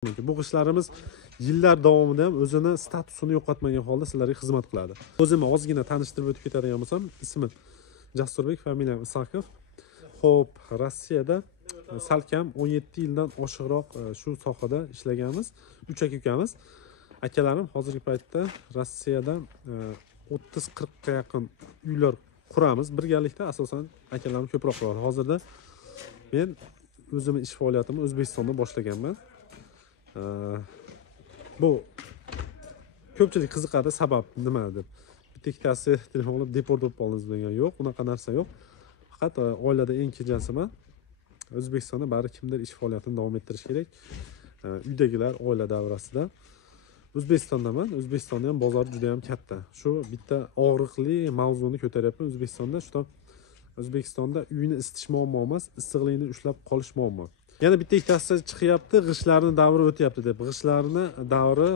Bu g'ishtlarimiz yillar davomida ham o'zini statusini yo'qotmagan holda sizlarga xizmat qiladi. O'zimni ozgina tanishtirib o'tib ketadigan bo'lsam, ismim Jasurbek, familiyam Isakov. Xo'p, Rossiyada salkam 17 yildan oshiqroq shu sohada ishlaganmiz. 3 aka ukamiz. Akalarim hozirgi paytda Rossiyada 30-40 ga yaqin uylar quramiz. Birgalikda asosan akalarim ko'proq quradi. Hozirda men o'zimning ish faoliyatimni O'zbekistonda boshlaganman. Bu ko'pchilik qiziqadi, sabab nima deb. Bitta ikkitasi telefon qilib deport bo'lib qoldingiz degan yo'q, unaqa narsa yo'q. Faqat oilada eng kenjasiman. O'zbekistonda baribir kimdir ish faoliyatini davom ettirish kerak. Uydagilar oila davrasida. O'zbekistondaman. O'zbekistonda ham bozor juda ham katta. Shu bitta og'riqli mavzuni ko'taryapman O'zbekistonda. O'zbekistonda uyni isitish muammo emas, issiqlikni ushlab qolish muammo. Yana bitta ikkitasi chiqyapti, g'ishtlarning davri o'tyapti deb. G'ishtlarning davri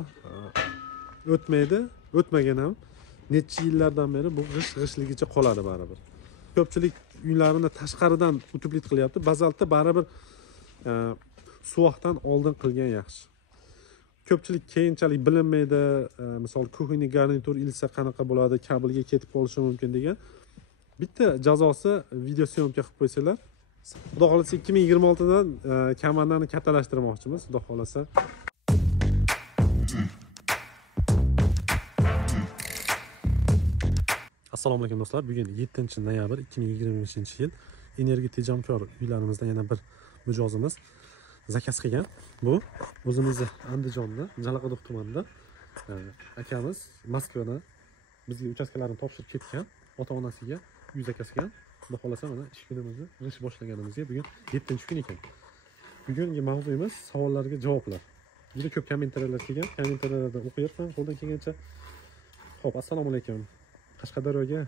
o'tmaydi, o'tmagan ham. Necha yillardan beri bu g'ishtligicha qoladi baribir. Ko'pchilik uylarini tashqaridan utublit qilyapti. Bazaltda baribir suvoqdan oldin qilgan yaxshi. Ko'pchilik keyinchalik bilinmaydi, misol kuxniy garnitur ilsa qanaqa bo'ladi, kabelga ketib qolishi mumkin degan. Bitta jazosi video syomka qilib qo'ysalar, Xudo xolasa 2026 dan komandani kattalashtirmoqchimiz, xudo xolasa. Assalomu alaykum do'stlar. Bugun 7-noyabr 2025-yil. Energiya tejamkor uylarimizdan yana bir mijozimiz zakaz qilgan. Bu o'zimizni Andijonda, Jalaquduq tumanida akamiz Moskvadan bizga uchastkalarini topshirib ketgan, ota-onasiga uy zakaz qilgan. Xudo xolasa mana ish kunimizni g'ish boshlaganimizga bugun 7-kun ekan. Bugungi mavzuyimiz savollarga javoblar. Juda ko'p kommentariylar kelgan. Kommentariylardan o'qiyapman qo'ldan kelgancha. Xo'p, assalomu alaykum. Qashqadaryoga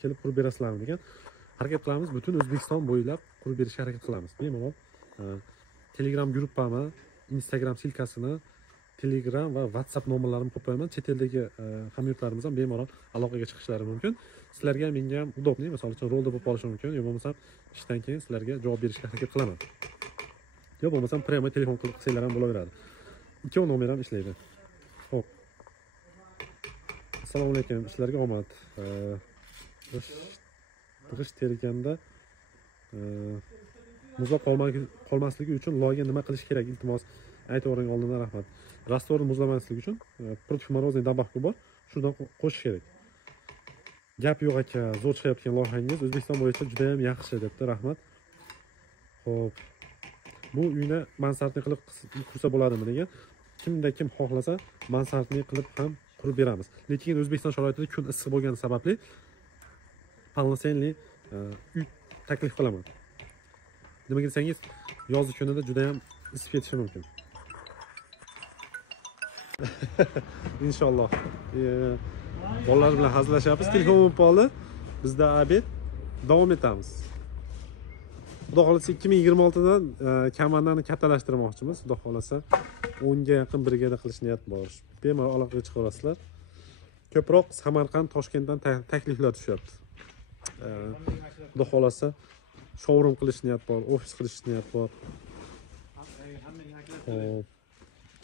kelib qurib berasizlarmi degan. Harakat qilamiz, butun O'zbekiston bo'ylab qurib berishga harakat qilamiz. Bemalol Telegram gruppamni, Instagram silkasini, Telegram va WhatsApp nomerlarimni qo'yaman. Chet eldagi hamyurtlarimiz ham bemalol aloqaga chiqishlari mumkin. Sizlarga menga ham udobli, misol uchun rolda bo'lib qolishi mumkin, yo bo'lmasa ishdan keyin sizlarga javob berishga harakat qilaman. Yo bo'lmasa premo telefon qilib qilsanglar ham bo'laveradi. Ikkovi nomer ham ishlaydi. Xo'p. Assalomu alaykum, ishlarga omad. G'isht terganda muzlab qolmasligi uchun loyga nima qilish kerak? Iltimos aytavering oldindan, rahmat. Rastvorni muzlamasligi uchun protifmorozniy dabahka bor, shundan qo'shish kerak. Gap yo'q aka, zo'r chiqayotgan loyihangiz O'zbekiston bo'yicha juda ham yaxshi debdi, rahmat. Xo'p. Bu uyni mansardli qilib qursa bo'ladimi degan. Kimda kim xohlasa mansardli qilib ham qurib beramiz. Lekin O'zbekiston sharoitida kun issiq bo'lgani sababli polnosenli uy taklif qilaman. Nimaga desangiz, yoz kunida juda ham isib ketishi mumkin. Inshaalloh. Bolalar bilan hazillashyapmiz. Telefon bo'lib qoldi. Bizda obed davom etamiz. Xudo xolasa 2026 dan komandani kattalashtirmoqchimiz. Xudo xolasa 10 ga yaqin brigada qilish niyat bor. Bemalol aloqaga chiqaverasizlar. Ko'proq Samarqand, Toshkentdan takliflar tushyapti. Xudo xolasa showroom qilish niyat bor, ofis qilish niyat bor.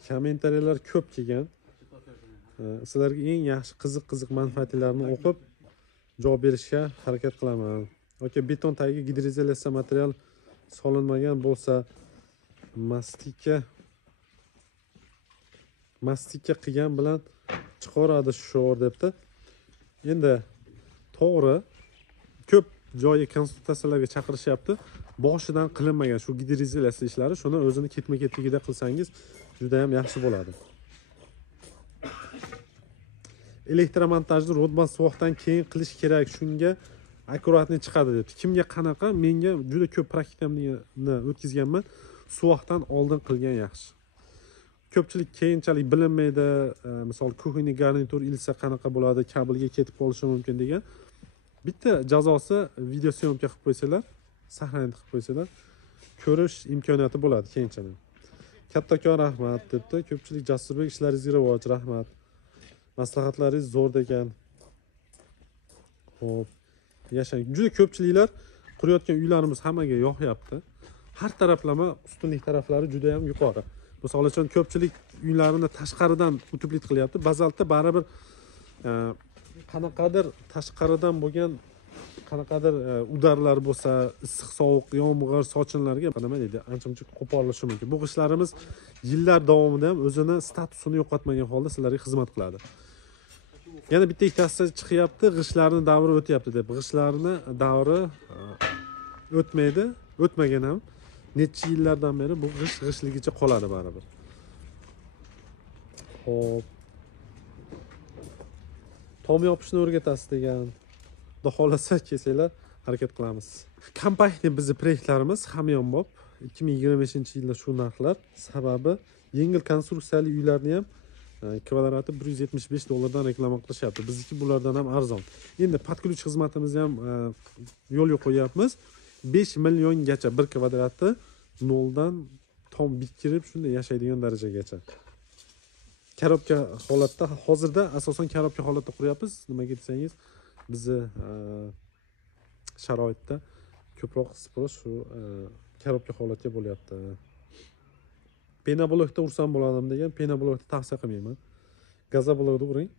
Kommentariyalar ko'p kelgan. Sizlarga eng yaxshi qiziq manfaatlarni o'qib javob berishga harakat qilaman. Yoki beton tagiga gidroizolyatsiya material solinmagan bo'lsa, mastika qilgan bilan chiqaradi sho'r debdi. Endi to'g'ri, ko'p joyi konsultatsiyalarga chaqirishyapti. Boshidan qilinmagan shu gidroizolyatsiya ishlari, shuni o'zini ketma-ketligida qilsangiz juda ham yaxshi bo'ladi. Elektromontajni rodman suvoqdan keyin qilish kerak, shunga akkuratni chiqadi debdi. Kimga qanaqa? Menga juda ko'p praktikamni o'tkazganman. Suvoqdan oldin qilgan yaxshi. Ko'pchilik keyinchalik bilinmaydi, misol kuxniy garnitur ilsa qanaqa bo'ladi, kabelga ketib qolishi mumkin degan. Bitta jazosi video syomka qilib qo'ysalar, sahnaning qilib qo'ysalar, ko'rish imkoniyati bo'ladi keyinchalik. Kattakon rahmat debdi. Ko'pchilik Jasurbek ishlaringizga rivoj, rahmat. Maslahatlaringiz zo'r degan. Xo'p. Yashang. Juda ko'pchiliklar qurayotgan uylarimiz hammaga yoqyapti. Har taraflama ustunlik taraflari juda ham yuqori. Misol uchun ko'pchilik uylarini tashqaridan utublit qilyapti. Bazaltda baribir qanaqadir tashqaridan bo'lgan qanaqadir udarlar bo'lsa, issiq sovuq, yomg'ir, sochinlarga nima deydi, ancha-muncha qo'porilishi mumkin. Bu g'ishtlarimiz yillar davomida ham o'zini statusini yo'qotmagan holda sizlarga xizmat qiladi. Yana bitta ikkitasi chiqyapti, g'ishtlarning davri o'tyapti deb. G'ishtlarning davri o'tmaydi, o'tmagan ham. Necha yillardan beri bu g'ishtligicha qoladi baribir. Xo'p. Tom yopishni o'rgatasiz degan. Xudo xolasa kelsanglar harakat qilamiz. Kompaniya bizning proyektlarimiz hamyonbop. 2025-yilda shu narxlar. Sababi yengil konstruksiyali uylarni ham kvadrati $175 reklama qilishyapti. Bizniki bulardan ham arzon. Endi podключ xizmatimizni ham yo'lga qo'yapmiz. 5 milliongacha bir kvadrati noldan tom bitkirib shunday yashaydigan darajagacha. Karobka holatda, hozirda asosan karobka holatda quryapmiz. Nimaga desangiz, bizni sharoitda ko'proq sпрос shu karobka holatga bo'lyapti. Penoblokda ursam bo'ladim degan, penoblokda tavsiya qilmayman. Gazoblokda uring.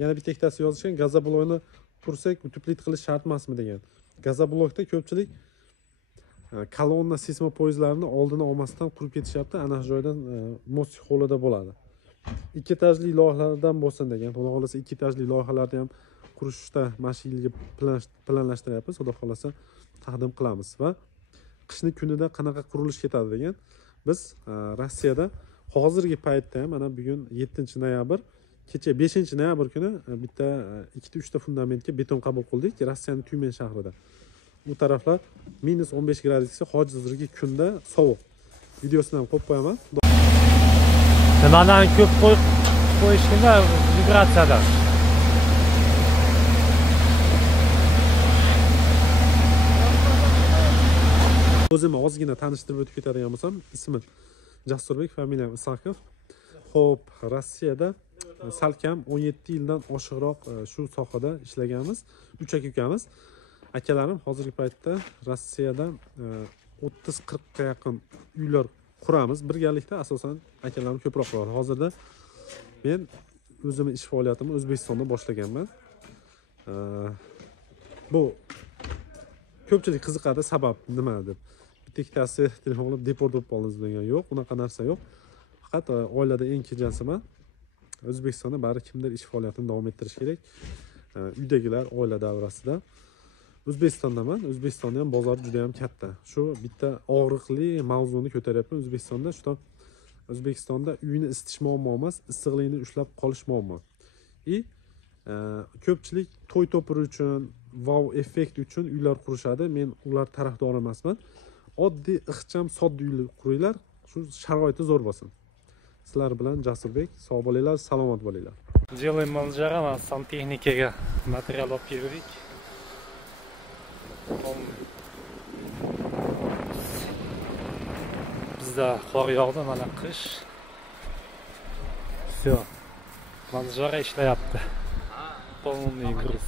Yana bitta ikkitasi yozishgan, gazoblokni qursak utublit qilish shart emasmi degan. Gazoblokda ko'pchilik kolonna seysmopoyezlarni oldini olmasdan qurib ketishyapti. Ana shu joydan most holida bo'ladi. 2 etajli loyihalardan bo'lsin degan. Xudo xolasa 2 etajli loyihalarni ham qurishda mashinaga planlashtiryapmiz. Xudo xolasa taqdim qilamiz va qishni kunida qanaqa qurilish ketadi degan. Biz Rossiyada hozirgi paytda ham mana bugun 7-noyabr, kecha 5-noyabr kuni bitta 2-3 ta fundamentga beton qabul qildik Rossiyaning Tyumen shahrida. Bu taraflar -15 gradusga hozirgi kunda sovuq. Videosini ham qo'yib qo'yaman. Nimadan ko'p qo'yishganda vibratsiyadan. O'zimni ozgina tanishtirib o'tib ketadigan bo'lsam, ismim Jasurbek, familiyam Isakov. Xo'p, Rossiyada salkam 17 yildan oshiqroq shu sohada ishlaganmiz. 3 aka-ukamiz. Akalarim hozirgi paytda Rossiyada 30-40 ga yaqin uylar quramiz. Birgalikda asosan akalarim ko'proq quradi. Hozirda men o'zimning ish faoliyatimni O'zbekistonda boshlaganman. Bu ko'pchilik qiziqadi, sabab nima deb. Bitta ikkitasi telefon qilib deport bo'lib qoldingiz degan yo'q, unaqa narsa yo'q. Faqat oilada eng kenjasiman. O'zbekistonda baribir kimdir ish faoliyatini davom ettirish kerak. Uydagilar oila davrasida. O'zbekistondaman. O'zbekistonda ham bozor juda ham katta. Shu bitta og'riqli mavzuni ko'taryapman O'zbekistonda. Shu O'zbekistonda uyni isitish muammo emas, issiqlikni ushlab qolish muammo. Ko'pchilik to'y to'pir uchun, wow effekt uchun uylar qurishadi. Men ular tarafdori emasman. Oddiy, ixcham, sodda uylar quringlar. Shu sharoiti zo'r bo'lsin. Sizlar bilan Jasurbek, sog' bo'linglar, salomat bo'linglar. Делаем манжарана, santexnikaga material olib keldik. Bizda qor yog'di, mana qish. Все. Manjara ishlayapti. Полный груз.